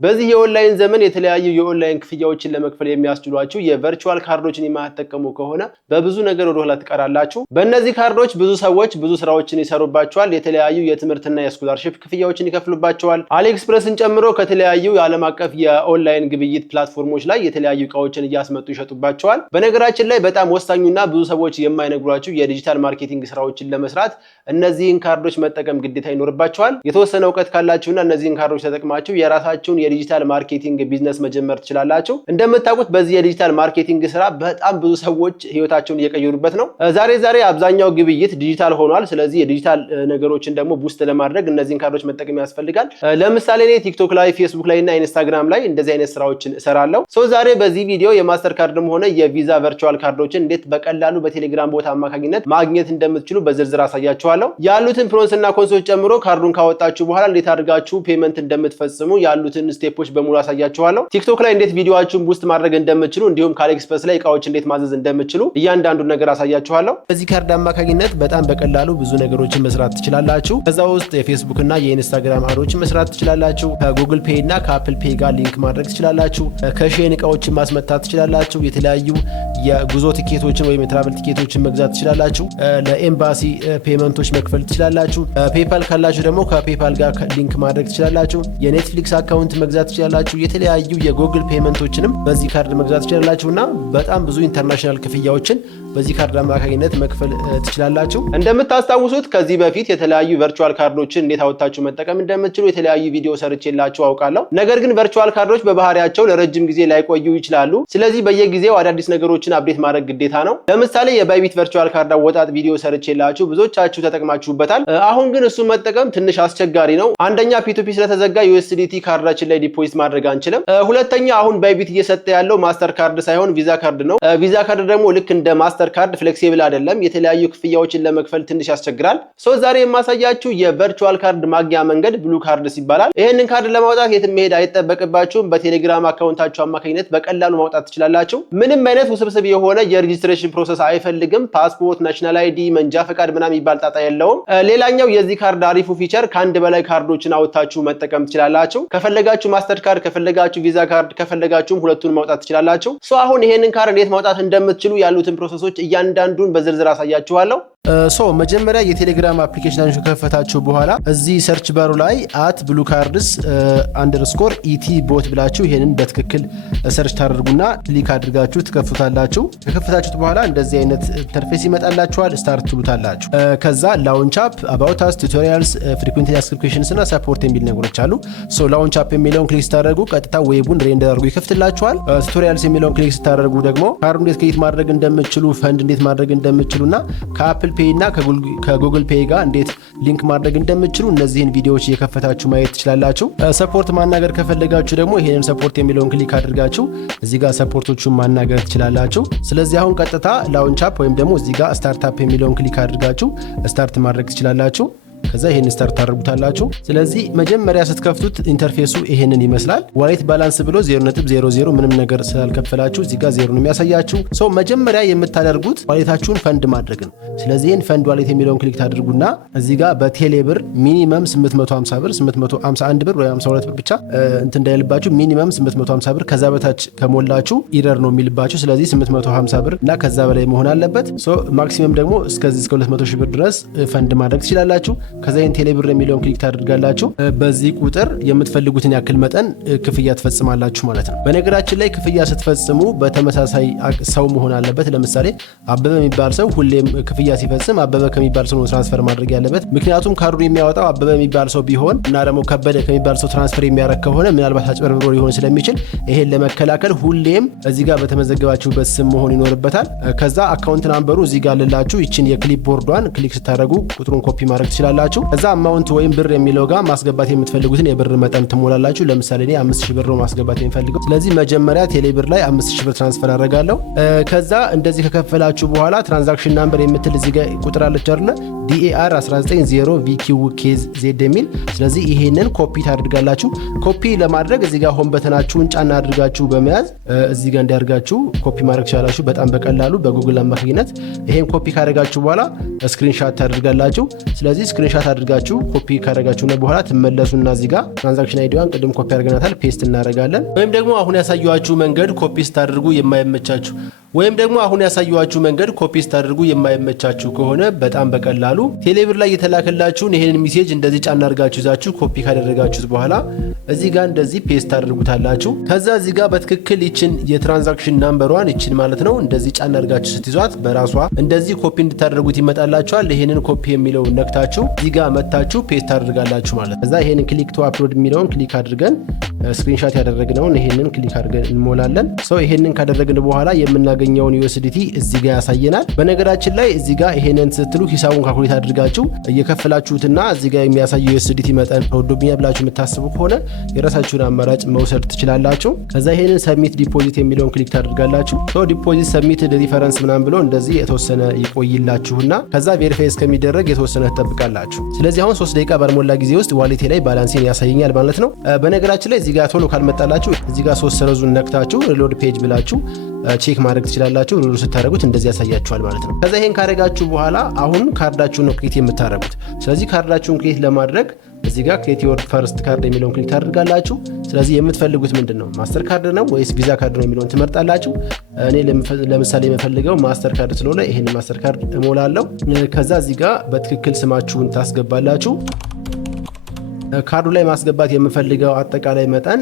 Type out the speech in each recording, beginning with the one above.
በዚህ የኦንላይን ዘመን የተለያዩ የኦንላይን ክፍያዎችን ለመክፈል የሚያስችሏችሁ የቨርቹዋል ካርዶችን የማትጠቀሙ ከሆነ በብዙ ነገር ወደ ኋላ ትቀራላችሁ። በእነዚህ ካርዶች ብዙ ሰዎች ብዙ ስራዎችን ይሰሩባቸዋል። የተለያዩ የትምህርትና የስኮላርሺፕ ክፍያዎችን ይከፍሉባቸዋል። አሊኤክስፕረስን ጨምሮ ከተለያዩ የዓለም አቀፍ የኦንላይን ግብይት ፕላትፎርሞች ላይ የተለያዩ እቃዎችን እያስመጡ ይሸጡባቸዋል። በነገራችን ላይ በጣም ወሳኙና ብዙ ሰዎች የማይነግሯችሁ የዲጂታል ማርኬቲንግ ስራዎችን ለመስራት እነዚህን ካርዶች መጠቀም ግዴታ ይኖርባቸዋል። የተወሰነ እውቀት ካላችሁና እነዚህን ካርዶች ተጠቅማችሁ የራሳችሁን የዲጂታል ማርኬቲንግ ቢዝነስ መጀመር ትችላላችሁ። እንደምታውቁት በዚህ የዲጂታል ማርኬቲንግ ስራ በጣም ብዙ ሰዎች ህይወታቸውን እየቀየሩበት ነው። ዛሬ አብዛኛው ግብይት ዲጂታል ሆኗል። ስለዚህ የዲጂታል ነገሮችን ደግሞ ቡስት ለማድረግ እነዚህን ካርዶች መጠቀም ያስፈልጋል። ለምሳሌ እኔ ቲክቶክ ላይ፣ ፌስቡክ ላይ እና ኢንስታግራም ላይ እንደዚህ አይነት ስራዎችን እሰራለሁ። ዛሬ በዚህ ቪዲዮ የማስተር ካርድም ሆነ የቪዛ ቨርቹዋል ካርዶችን እንዴት በቀላሉ በቴሌግራም ቦት አማካኝነት ማግኘት እንደምትችሉ በዝርዝር አሳያችኋለሁ። ያሉትን ፕሮንስ እና ኮንሶች ጨምሮ ካርዱን ካወጣችሁ በኋላ እንዴት አድርጋችሁ ፔመንት እንደምትፈጽሙ ያሉትን ስቴፖች በሙሉ አሳያችኋለሁ። ቲክቶክ ላይ እንዴት ቪዲዮአችሁን ቡስት ማድረግ እንደምትችሉ እንዲሁም ከአሊኤክስፕረስ ላይ እቃዎች እንዴት ማዘዝ እንደምትችሉ እያንዳንዱን ነገር አሳያችኋለሁ። በዚህ ካርድ አማካኝነት በጣም በቀላሉ ብዙ ነገሮችን መስራት ትችላላችሁ። ከዛ ውስጥ የፌስቡክ እና የኢንስታግራም አዶችን መስራት ትችላላችሁ። ከጉግል ፔይ እና ከአፕል ፔይ ጋር ሊንክ ማድረግ ትችላላችሁ። ከሼን እቃዎችን ማስመታት ትችላላችሁ። የተለያዩ የጉዞ ቲኬቶችን ወይም የትራቨል ቲኬቶችን መግዛት ትችላላችሁ። ለኤምባሲ ፔመንቶች መክፈል ትችላላችሁ። ፔፓል ካላችሁ ደግሞ ከፔፓል ጋር ሊንክ ማድረግ ትችላላችሁ። የኔትፍሊክስ አካውንት መግዛት ትችላላችሁ። የተለያዩ የጉግል ፔመንቶችንም በዚህ ካርድ መግዛት ትችላላችሁና በጣም ብዙ ኢንተርናሽናል ክፍያዎችን በዚህ ካርድ አማካኝነት መክፈል ትችላላችሁ። እንደምታስታውሱት ከዚህ በፊት የተለያዩ ቨርቹዋል ካርዶችን እንዴት አወጣችሁ መጠቀም እንደምትችሉ የተለያዩ ቪዲዮ ሰርቼላችሁ አውቃለሁ። ነገር ግን ቨርቹዋል ካርዶች በባህሪያቸው ለረጅም ጊዜ ላይቆዩ ይችላሉ። ስለዚህ በየጊዜው አዳዲስ ነገሮችን አፕዴት ማድረግ ግዴታ ነው። ለምሳሌ የባይቢት ቨርቹዋል ካርድ አወጣጥ ቪዲዮ ሰርቼላችሁ ብዙዎቻችሁ ተጠቅማችሁበታል። አሁን ግን እሱን መጠቀም ትንሽ አስቸጋሪ ነው። አንደኛ ፒቱፒ ስለተዘጋ ዩኤስዲቲ ካርዳችን ላይ ዲፖዚት ማድረግ አንችልም። ሁለተኛ አሁን ባይቢት እየሰጠ ያለው ማስተር ካርድ ሳይሆን ቪዛ ካርድ ነው። ቪዛ ካርድ ደግሞ ልክ እንደ ማስተር ካርድ ፍሌክሲብል አይደለም። የተለያዩ ክፍያዎችን ለመክፈል ትንሽ ያስቸግራል። ዛሬ የማሳያችሁ የቨርቹዋል ካርድ ማግኛ መንገድ ብሉ ካርድስ ይባላል። ይሄንን ካርድ ለማውጣት የትም መሄድ አይጠበቅባችሁም። በቴሌግራም አካውንታችሁ አማካኝነት በቀላሉ ማውጣት ትችላላችሁ። ምንም አይነት ውስብስብ የሆነ የሬጂስትሬሽን ፕሮሰስ አይፈልግም። ፓስፖርት፣ ናሽናል አይዲ፣ መንጃ ፈቃድ ምናምን የሚባል ጣጣ የለውም። ሌላኛው የዚህ ካርድ አሪፉ ፊቸር ከአንድ በላይ ካርዶችን አውጥታችሁ መጠቀም ትችላላችሁ። ከፈለጋችሁ ማስተር ካርድ፣ ከፈለጋችሁ ቪዛ ካርድ፣ ከፈለጋችሁም ሁለቱን ማውጣት ትችላላችሁ። አሁን ይሄንን ካርድ እንዴት ማውጣት እንደምትችሉ ያሉትን ፕሮሰሶች እያንዳንዱን በዝርዝር አሳያችኋለሁ። መጀመሪያ የቴሌግራም አፕሊኬሽናችሁን ከፈታችሁ በኋላ እዚህ ሰርች ባሩ ላይ @bluecardis_et ቦት ብላችሁ ይሄንን በትክክል ሰርች ታደርጉና ክሊክ አድርጋችሁ ትከፍቱታላችሁ። ከከፈታችሁት በኋላ እንደዚህ አይነት ኢንተርፌስ ይመጣላችኋል። ስታርት ትሉታላችሁ። ከዛ ላውንች አፕ፣ አባውት አስ፣ ቱቶሪያልስ፣ ፍሪኩዌንት አስክሪፕሽንስ እና ሰፖርት የሚል ነገሮች አሉ። ላውንች አፕ የሚለውን ክሊክ ስታደርጉ ቀጥታ ዌቡን ሬንደር አድርጎ ይከፍትላችኋል። ቱቶሪያልስ የሚለውን ክሊክ ስታደርጉ ደግሞ ካርድ እንዴት ክሬት ማድረግ እንደምትችሉ፣ ፈንድ እንዴት ማድረግ እንደምትችሉና ከአፕል ፔይ እና ከጉግል ፔይ ጋር እንዴት ሊንክ ማድረግ እንደምትችሉ እነዚህን ቪዲዮዎች እየከፈታችሁ ማየት ትችላላችሁ። ሰፖርት ማናገር ከፈለጋችሁ ደግሞ ይሄንን ሰፖርት የሚለውን ክሊክ አድርጋችሁ እዚህ ጋር ሰፖርቶቹን ማናገር ትችላላችሁ። ስለዚህ አሁን ቀጥታ ላውንች አፕ ወይም ደግሞ እዚህ ጋር ስታርታፕ የሚለውን ክሊክ አድርጋችሁ ስታርት ማድረግ ትችላላችሁ። ከዛ ይሄን ስታርት ታደርጉታላችሁ። ስለዚህ መጀመሪያ ስትከፍቱት ኢንተርፌሱ ይሄንን ይመስላል። ዋሌት ባላንስ ብሎ 0.00 ምንም ነገር ስላልከፈላችሁ እዚህ ጋር 0 ነው የሚያሳያችሁ። መጀመሪያ የምታደርጉት ዋሌታችሁን ፈንድ ማድረግ ነው። ስለዚህ ይሄን ፈንድ ዋሌት የሚለውን ክሊክ ታደርጉና እዚህ ጋር በቴሌ ብር ሚኒመም 850 ብር፣ 851 ብር ወይ 52 ብር ብቻ እንዳይልባችሁ ሚኒመም 850 ብር፣ ከዛ በታች ከሞላችሁ ኢረር ነው የሚልባችሁ። ስለዚህ 850 ብር እና ከዛ በላይ መሆን አለበት። ማክሲመም ደግሞ እስከዚህ እስከ 200 ሺህ ብር ድረስ ፈንድ ማድረግ ትችላላችሁ። ከዛ ይሄን ቴሌ ብር የሚለውን ክሊክ ታደርጋላችሁ። በዚህ ቁጥር የምትፈልጉትን ያክል መጠን ክፍያ ትፈጽማላችሁ ማለት ነው። በነገራችን ላይ ክፍያ ስትፈጽሙ በተመሳሳይ ሰው መሆን አለበት። ለምሳሌ አበበ የሚባል ሰው ሁሌም ክፍያ ሲፈጽም አበበ ከሚባል ሰው ነው ትራንስፈር ማድረግ ያለበት። ምክንያቱም ካርዱ የሚያወጣው አበበ የሚባል ሰው ቢሆን እና ደግሞ ከበደ ከሚባል ሰው ትራንስፈር የሚያደርግ ከሆነ ምናልባት አጭበርብሮ ሊሆን ስለሚችል ይሄን ለመከላከል ሁሌም እዚህ ጋር በተመዘገባችሁበት ስም መሆን ይኖርበታል። ከዛ አካውንት ናምበሩ እዚህ ጋር ልላችሁ ይችን የክሊፕ ቦርዷን ክሊክ ስታደርጉ ቁጥሩን ኮፒ ማድረግ ትችላላችሁ። እዛ አማውንት ወይም ብር የሚለው ጋር ማስገባት የምትፈልጉትን የብር መጠን ትሞላላችሁ። ለምሳሌ እኔ 5000 ብር ነው ማስገባት የምፈልገው። ስለዚህ መጀመሪያ ቴሌ ብር ላይ 5000 ብር ትራንስፈር አደርጋለሁ። ከዛ እንደዚህ ከከፈላችሁ በኋላ ትራንዛክሽን ናምበር የምትል እዚህ ጋር ቁጥር አለች አይደል? DAR 190VQKZ የሚል። ስለዚህ ይሄንን ኮፒ ታደርጋላችሁ። ኮፒ ለማድረግ እዚህ ጋር ሆም በተናችሁን ጫና አድርጋችሁ በመያዝ እዚህ ጋር እንዲያርጋችሁ ኮፒ ማድረግ ትችላላችሁ በጣም በቀላሉ በጉግል አማካኝነት። ይሄን ኮፒ ካደረጋችሁ በኋላ ስክሪንሻት ታደርጋላችሁ። ስለዚህ ስክሪንሻት ስክሪንሻት አድርጋችሁ ኮፒ ካደረጋችሁ በኋላ ትመለሱና እዚህ ጋር ትራንዛክሽን አይዲዋን ቅድም ኮፒ አድርገናታል ፔስት እናደርጋለን። ወይም ደግሞ አሁን ያሳየኋችሁ መንገድ ኮፒ ስታደርጉ የማይመቻችሁ ኮፒ ስታደርጉ የማይመቻችሁ ከሆነ በጣም በቀላሉ ቴሌብር ላይ የተላከላችሁን ይሄንን ሜሴጅ እንደዚህ ጫና አድርጋችሁ ይዛችሁ ኮፒ ካደረጋችሁት በኋላ እዚህ ጋር እንደዚህ ፔስት አድርጉታላችሁ። ከዛ እዚህ ጋር በትክክል ይችን የትራንዛክሽን ናምበሯን ይችን ማለት ነው እንደዚህ ጫና አድርጋችሁ ስትይዟት በራሷ እንደዚህ ኮፒ እንድታደርጉት ይመጣላችኋል። ይሄንን ኮፒ የሚለውን ነክታችሁ እዚህ ጋር መታችሁ ፔስት አድርጋላችሁ ማለት። ከዛ ይሄንን ክሊክ ቱ አፕሎድ የሚለውን ክሊክ አድርገን ስክሪንሻት ያደረግነውን ይሄንን ክሊክ አድርገን እንሞላለን። ይሄንን ካደረግን በኋላ የምናገኘውን USDT እዚህ ጋር ያሳየናል። በነገራችን ላይ እዚህ ጋር ይሄንን ስትሉ ሂሳቡን ካልኩሌት አድርጋችሁ እየከፈላችሁትና እዚህ ጋር የሚያሳየው USDT መጠን ተወዶብኛል ብላችሁ የምታስቡ ከሆነ የራሳችሁን አማራጭ መውሰድ ትችላላችሁ። ከዛ ይሄንን ሰብሚት ዲፖዚት የሚለውን ክሊክ ታደርጋላችሁ። ዲፖዚት ሰብሚት ሪፈረንስ ምናምን ብሎ እንደዚህ የተወሰነ ይቆይላችሁና ከዛ ቬሪፋይ እስከሚደረግ የተወሰነ ትጠብቃላችሁ። ስለዚህ አሁን 3 ደቂቃ ባልሞላ ጊዜ ውስጥ ዋሌቴ ላይ ባላንሴን ያሳየኛል ማለት ነው። በነገራችን ላይ እዚህ ጋር ቶሎ ካልመጣላችሁ እዚህ ጋር 3 ሰረዙን ነክታችሁ ሪሎድ ፔጅ ብላችሁ ቼክ ማድረግ ትችላላችሁ። ሪሎድ ስታደርጉት እንደዚህ ያሳያችኋል ማለት ነው። ከዛ ይሄን ካደረጋችሁ በኋላ አሁን ካርዳችሁን ነው ክሬት የምታደርጉት። ስለዚህ ካርዳችሁን ክሬት ለማድረግ እዚህ ጋር ክሬት ዮር ፈርስት ካርድ የሚለውን ክሊክ ታደርጋላችሁ። ስለዚህ የምትፈልጉት ምንድነው ማስተር ካርድ ነው ወይስ ቪዛ ካርድ ነው የሚለውን ትመርጣላችሁ። እኔ ለምሳሌ የምፈልገው ማስተር ካርድ ስለሆነ ይሄን ማስተር ካርድ እሞላለሁ። ከዛ እዚህ ጋር በትክክል ስማችሁን ታስገባላችሁ። ካርዱ ላይ ማስገባት የምፈልገው አጠቃላይ መጠን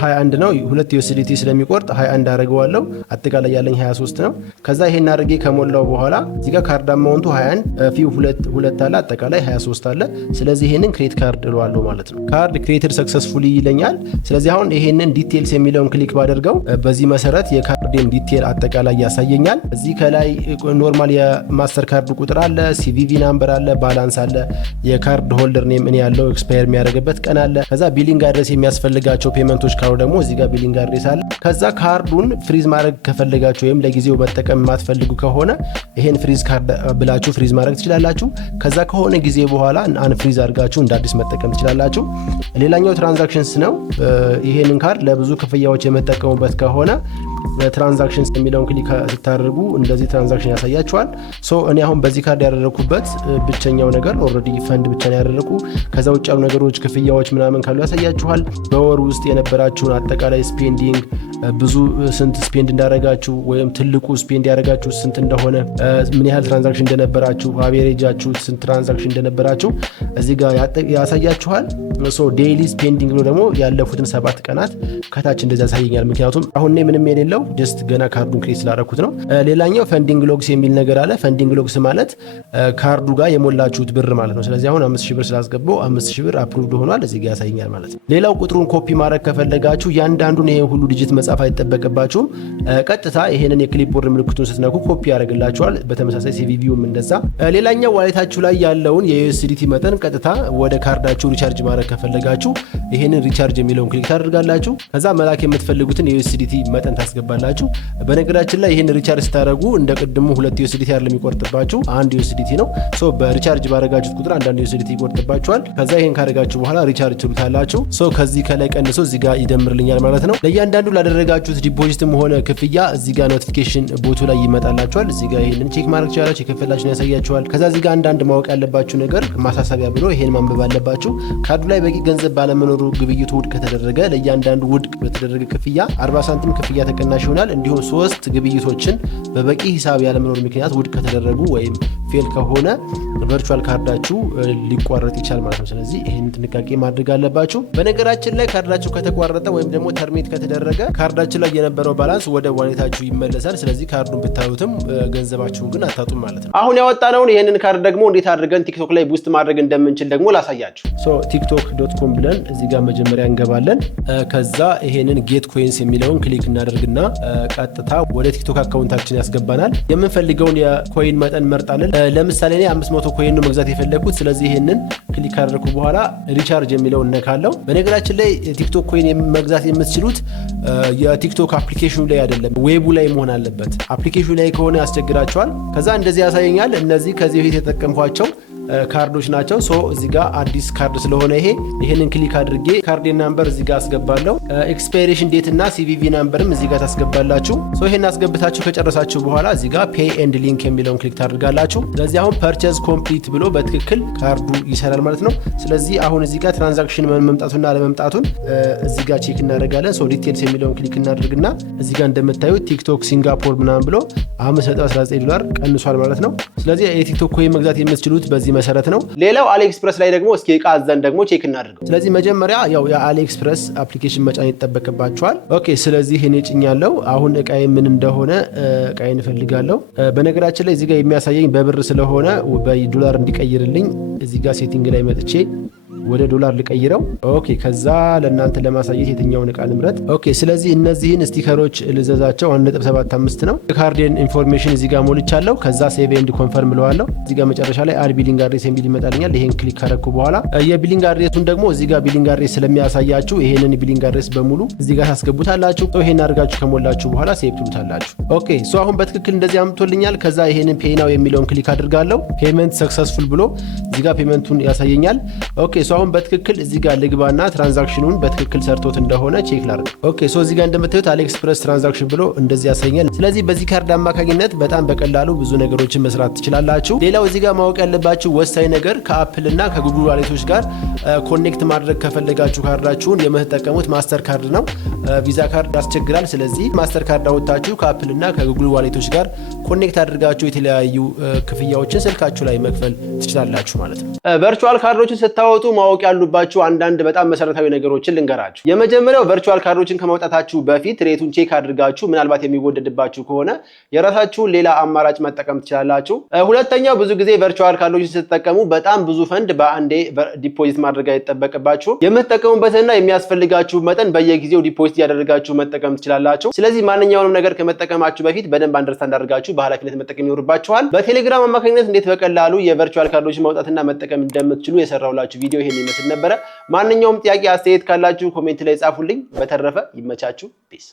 21 ነው። 2 USDT ስለሚቆርጥ 21 አደርገዋለሁ። አጠቃላይ ያለኝ 23 ነው። ከዛ ይሄን አድርጌ ከሞላው በኋላ እዚህ ጋር ካርድ አማውንቱ 21 ፊው 2 አለ፣ አጠቃላይ 23 አለ። ስለዚህ ይሄንን ክሬት ካርድ እለዋለሁ ማለት ነው። ካርድ ክሬትድ ሰክሰስፉሊ ይለኛል። ስለዚህ አሁን ይሄንን ዲቴልስ የሚለውን ክሊክ ባደርገው በዚህ መሰረት የካርዴን ዲቴል አጠቃላይ ያሳየኛል። እዚህ ከላይ ኖርማል የማስተር ካርድ ቁጥር አለ፣ CVV ናምበር አለ፣ ባላንስ አለ፣ የካርድ ሆልደር ኔም እኔ ያለው ኤክስፓየር ያደረገበት ቀን አለ። ከዛ ቢሊንግ አድሬስ የሚያስፈልጋቸው ፔመንቶች ካሉ ደግሞ እዚህ ጋር ቢሊንግ አድሬስ አለ። ከዛ ካርዱን ፍሪዝ ማድረግ ከፈለጋችሁ ወይም ለጊዜው መጠቀም የማትፈልጉ ከሆነ ይሄን ፍሪዝ ካርድ ብላችሁ ፍሪዝ ማድረግ ትችላላችሁ። ከዛ ከሆነ ጊዜ በኋላ አንፍሪዝ አድርጋችሁ እንደ አዲስ መጠቀም ትችላላችሁ። ሌላኛው ትራንዛክሽንስ ነው። ይሄንን ካርድ ለብዙ ክፍያዎች የመጠቀሙበት ከሆነ ትራንዛክሽንስ የሚለውን ክሊክ ስታደርጉ እንደዚህ ትራንዛክሽን ያሳያችኋል። እኔ አሁን በዚህ ካርድ ያደረኩበት ብቸኛው ነገር ኦልሬዲ ፈንድ ብቻ ነው ያደረኩ። ከዛ ውጭ ያሉ ነገሮች ክፍያዎች ምናምን ካሉ ያሳያችኋል። በወር ውስጥ የነበራችሁን አጠቃላይ ስፔንዲንግ ብዙ ስንት ስፔንድ እንዳደረጋችሁ ወይም ትልቁ ስፔንድ ያደረጋችሁ ስንት እንደሆነ ምን ያህል ትራንዛክሽን እንደነበራችሁ አቬሬጃችሁ ስንት ትራንዛክሽን እንደነበራችሁ እዚህ ጋር ያሳያችኋል። ዴይሊ ስፔንዲንግ ነው ደግሞ ያለፉትን 7 ቀናት ከታች እንደዛ ያሳየኛል። ምክንያቱም አሁን ምንም የሌለው ጀስት ገና ካርዱን ክሬት ስላደረኩት ነው። ሌላኛው ፈንዲንግ ሎግስ የሚል ነገር አለ። ፈንዲንግ ሎግስ ማለት ካርዱ ጋር የሞላችሁት ብር ማለት ነው። ስለዚህ አሁን 5000 ብር ስላስገባው 5000 ብር አፕሩቭድ ሆኗል እዚህ ጋር ያሳየኛል ማለት ነው። ሌላው ቁጥሩን ኮፒ ማድረግ ከፈለጋችሁ ያንዳንዱን ይሄን ሁሉ ዲጂት መጻፍ አይጠበቅባችሁም። ቀጥታ ይሄንን የክሊፕቦርድ ምልክቱን ስትነኩ ኮፒ ያደርግላችኋል። በተመሳሳይ CVVውም እንደዛ። ሌላኛው ዋሌታችሁ ላይ ያለውን የUSDT መጠን ቀጥታ ወደ ካርዳችሁ ሪቻርጅ ማድረግ ከፈለጋችሁ ይሄንን ሪቻርጅ የሚለውን ክሊክ ታደርጋላችሁ። ከዛ መላክ የምትፈልጉትን የUSDT መጠን ታስገባላችሁ። በነገራችን ላይ ይሄን ሪቻርጅ ስታደርጉ እንደ ቅድሙ 2 USDT አይደለም የሚቆርጥባችሁ 1 USDT ነው። በሪቻርጅ ባደረጋችሁት ቁጥር 1 USDT ይቆርጥባችኋል። ከዛ ይሄን ካደረጋችሁ በኋላ ሪቻርጅ ትሉታላችሁ። ከዚህ ከላይ ቀንሶ እዚህ ጋር ይደምርልኛል ማለት ነው። ለእያንዳንዱ ላደረጋችሁት ዲፖዚትም ሆነ ክፍያ እዚህ ጋር ኖቲፊኬሽን ቦቱ ላይ ይመጣላችኋል። እዚህ ጋር ይሄንን ቼክ ማድረግ ትችላላችሁ። የከፈላችሁን ያሳያችኋል። ከዛ እዚህ ጋር አንዳንድ ማወቅ ያለባችሁ ነገር ማሳሰቢያ ብሎ ይሄን ማንበብ አለባችሁ። ካርዱ ላይ በቂ ገንዘብ ባለመኖሩ ግብይቱ ውድቅ ከተደረገ ለእያንዳንዱ ውድቅ በተደረገ ክፍያ 40 ሳንቲም ክፍያ ተቀናሽ ይሆናል። እንዲሁም 3 ግብይቶችን በበቂ ሂሳብ ያለመኖር ምክንያት ውድቅ ከተደረጉ ወይም ፌል ከሆነ ቨርቹዋል ካርዳችሁ ሊቋረጥ ይችላል ማለት ነው። ስለዚህ ይሄን ጥንቃቄ ማድረግ አለባችሁ። በነገራችን ላይ ካርዳችሁ ከተቋረጠ ወይም ደግሞ ተርሚኔት ከተደረገ ካርዳችሁ ላይ የነበረው ባላንስ ወደ ዋሌታችሁ ይመለሳል። ስለዚህ ካርዱን ብታዩትም ገንዘባችሁን ግን አታጡም ማለት ነው። አሁን ያወጣነውን ይሄንን ካርድ ደግሞ እንዴት አድርገን ቲክቶክ ላይ ቡስት ማድረግ እንደምንችል ደግሞ ላሳያችሁ። tiktok.com ብለን እዚህ ጋር መጀመሪያ እንገባለን። ከዛ ይሄንን ጌት ኮይንስ የሚለውን ክሊክ እናደርግና ቀጥታ ወደ ቲክቶክ አካውንታችን ያስገባናል። የምንፈልገውን የኮይን መጠን መርጣለን። ለምሳሌ እኔ 500 ኮይን ነው መግዛት የፈለኩት። ስለዚህ ይሄንን ክሊክ ካደረኩ በኋላ ሪቻርጅ የሚለውን ነካለው። በነገራችን ላይ ቲክቶክ ኮይን መግዛት የምትችሉት የቲክቶክ አፕሊኬሽኑ ላይ አይደለም፣ ዌቡ ላይ መሆን አለበት። አፕሊኬሽኑ ላይ ከሆነ ያስቸግራቸዋል። ከዛ እንደዚህ ያሳየኛል። እነዚህ ከዚህ በፊት የተጠቀምኳቸው ካርዶች ናቸው። ሶ እዚህ ጋር አዲስ ካርድ ስለሆነ ይሄንን ክሊክ አድርጌ ካርድ ናምበር እዚህ ጋር አስገባለሁ። ኤክስፓይሬሽን ዴት እና ሲቪቪ ናምበርም እዚህ ጋር ታስገባላችሁ። ሶ ይሄን አስገብታችሁ ከጨረሳችሁ በኋላ እዚህ ጋር ፔይ ኤንድ ሊንክ የሚለውን ክሊክ ታደርጋላችሁ። ስለዚህ አሁን ፐርቼዝ ኮምፕሊት ብሎ በትክክል ካርዱ ይሰራል ማለት ነው። ስለዚህ አሁን እዚህ ጋር ትራንዛክሽን መምጣቱና አለመምጣቱን እዚህ ጋር ቼክ እናደርጋለን። ሶ ዲቴልስ የሚለውን ክሊክ እናደርግና እዚህ ጋር እንደምታዩት ቲክቶክ ሲንጋፖር ምናምን ብሎ $5.19 ቀንሷል ማለት ነው። ስለዚህ የቲክቶክ ኮይን መግዛት የምትችሉት በዚህ መሰረት ነው። ሌላው አሊኤክስፕረስ ላይ ደግሞ እስኪ እቃ አዘን ደግሞ ቼክ እናደርገው። ስለዚህ መጀመሪያ ያው የአሊኤክስፕረስ አፕሊኬሽን መጫን ይጠበቅባቸዋል። ኦኬ ስለዚህ እኔ ጭኛለሁ። አሁን እቃዬ ምን እንደሆነ እቃዬን እፈልጋለሁ። በነገራችን ላይ እዚህ ጋር የሚያሳየኝ በብር ስለሆነ በዶላር እንዲቀይርልኝ እዚህ ጋር ሴቲንግ ላይ መጥቼ ወደ ዶላር ልቀይረው። ኦኬ ከዛ ለእናንተ ለማሳየት የትኛውን እቃ ልምረጥ። ኦኬ ስለዚህ እነዚህን ስቲከሮች ልዘዛቸው 1.75 ነው። ካርዴን ኢንፎርሜሽን እዚህ ጋር ሞልቻለሁ። ከዛ ሴቭ ኤንድ ኮንፈርም ብለዋለሁ። እዚህ ጋር መጨረሻ ላይ አድ ቢሊንግ አድሬስ የሚል ይመጣልኛል። ይሄን ክሊክ ካረኩ በኋላ የቢሊንግ አድሬሱን ደግሞ እዚህ ጋር ቢሊንግ አድሬስ ስለሚያሳያችሁ ይሄንን ቢሊንግ አድሬስ በሙሉ እዚህ ጋር ታስገቡታላችሁ። ይሄን አድርጋችሁ ከሞላችሁ በኋላ ሴቭ ትሉታላችሁ። ኦኬ ሶ አሁን በትክክል እንደዚህ አምጥቶልኛል። ከዛ ይሄንን ፔይ ናው የሚለውን ክሊክ አድርጋለሁ። ፔመንት ሰክሰስፉል ብሎ እዚህ ጋር ፔመንቱን ያሳየኛል። ኦኬ ሶ አሁን በትክክል እዚህ ጋር ልግባና ትራንዛክሽኑን በትክክል ሰርቶት እንደሆነ ቼክ ላድርግ። ኦኬ ሶ እዚህ ጋር እንደምታዩት አሊኤክስፕረስ ትራንዛክሽን ብሎ እንደዚህ ያሳየኛል። ስለዚህ በዚህ ካርድ አማካኝነት በጣም በቀላሉ ብዙ ነገሮችን መስራት ትችላላችሁ። ሌላው እዚህ ጋር ማወቅ ያለባችሁ ወሳኝ ነገር ከአፕል እና ከጉግል ዋሌቶች ጋር ኮኔክት ማድረግ ከፈለጋችሁ ካርዳችሁን የምትጠቀሙት ማስተር ካርድ ነው። ቪዛ ካርድ ያስቸግራል። ስለዚህ ማስተር ካርድ አውጥታችሁ ከአፕል እና ከጉግል ዋሌቶች ጋር ኮኔክት አድርጋችሁ የተለያዩ ክፍያዎችን ስልካችሁ ላይ መክፈል ትችላላችሁ ማለት ነው። ቨርቹዋል ካርዶችን ስታወጡ ማወቅ ያሉባችሁ አንዳንድ በጣም መሰረታዊ ነገሮችን ልንገራችሁ። የመጀመሪያው ቨርቹዋል ካርዶችን ከማውጣታችሁ በፊት ሬቱን ቼክ አድርጋችሁ ምናልባት የሚወደድባችሁ ከሆነ የራሳችሁን ሌላ አማራጭ መጠቀም ትችላላችሁ። ሁለተኛው ብዙ ጊዜ ቨርቹዋል ካርዶችን ስትጠቀሙ በጣም ብዙ ፈንድ በአንዴ ዲፖዚት ማድረግ አይጠበቅባችሁም። የምትጠቀሙበትና የሚያስፈልጋችሁ መጠን በየጊዜው ዲፖዚት እያደረጋችሁ መጠቀም ትችላላችሁ። ስለዚህ ማንኛውንም ነገር ከመጠቀማችሁ በፊት በደንብ አንደርስታንድ አድርጋችሁ በኃላፊነት መጠቀም ይኖርባችኋል። በቴሌግራም አማካኝነት እንዴት በቀላሉ የቨርቹዋል ካርዶችን ማውጣትና መጠቀም እንደምትችሉ የሰራሁላችሁ ቪዲዮ ይሄን ይመስል ነበረ። ማንኛውም ጥያቄ አስተያየት ካላችሁ ኮሜንት ላይ ጻፉልኝ። በተረፈ ይመቻችሁ። ፒስ